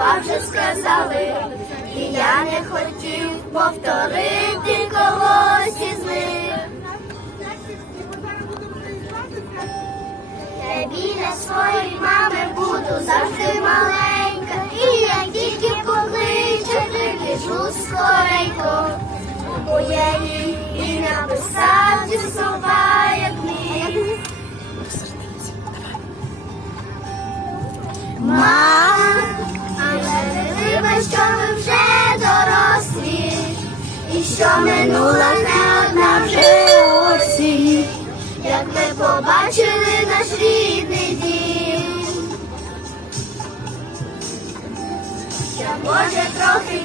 вже сказали, і я не хотів повторити когось із них. Я біля своєї мами буду завжди маленька, і як тільки покличе, прибіжу скоренько, бо я їй і написав ці слова, як міг. Мам, що минула не одна вже осінь, як ми побачили наш рідний дім. Я може трохи